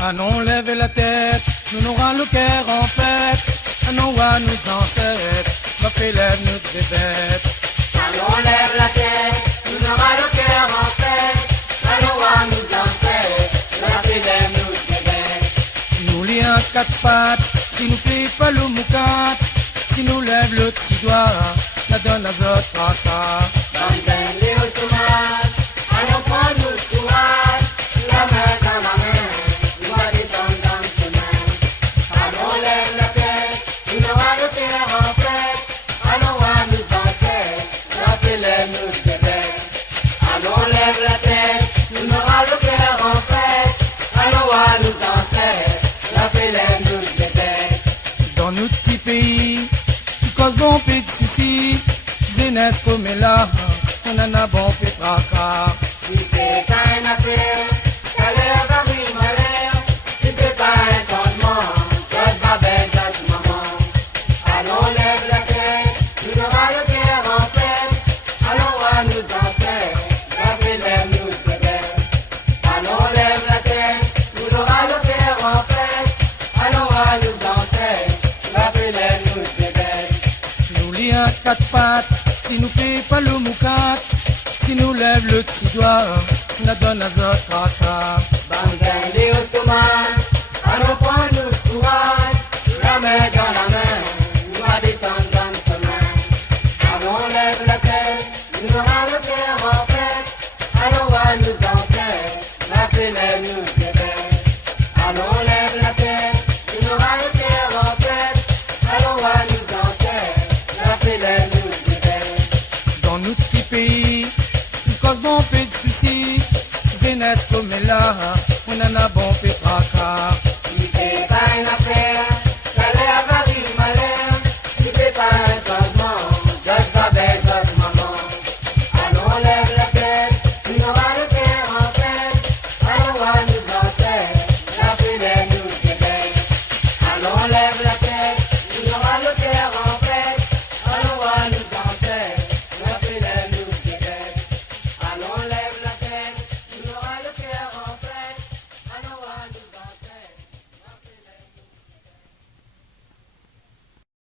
Allons lève la tête, nous n'aurons le cœur en fête. Allons à nos ancêtres, ma fée lève nous bébête. Allons lève la tête, nous n'aurons le cœur en fête. Allons à nos ancêtres, ma fée lève nous bébête. Nous lions quatre pattes, si nous fait pas le moucat. Si nous lève le petit doigt, la donne à notre tracas. Bandène les automates, allons prendre le courage. La main dans la main, nous va descendre dans le chemin. Allons lève la tête, nous n'aurons le cœur en fête. Allons à nos ancêtres, la fée lève nous bébête. Allons lève la tête, nous n'aurons le cœur en fête. Allons à nos ancêtres, la fée lève nous bébête. Dans notre petit pays, qui cause bon peu de soucis, jeunesse comme là, on en a bon fait tracas. Si c'est pas une affaire, ça l'air d'arriver malheur. Si c'est pas un changement, ça va baiser à tout moment. Allons lève la tête, nous aurons le cœur en fête. Allons à nos ancêtres, la fée lève nous bébête. Allons lève la tête, nous aurons le cœur en fête. Allons à nos ancêtres, la fée lève nous bébête. Nous lions quatre pattes, si nous fait pas le moucat. Si nous lève le petit doigt, la donne à notre tracas. Bandène les automates, allons prendre le courage. La main dans la main, nous va descendre dans le chemin. Allons lève la tête, nous aurons le cœur en fête. Allons à nos ancêtres, la fée lève nous bébête. Allons lève la tête, nous aurons le cœur en fête. Allons à nos ancêtres, la fée lève nous bébête. Dans notre petit pays, qui cause bon peu de soucis, jeunesse comme là, on en a bon fait tracas. Si c'est pas une affaire,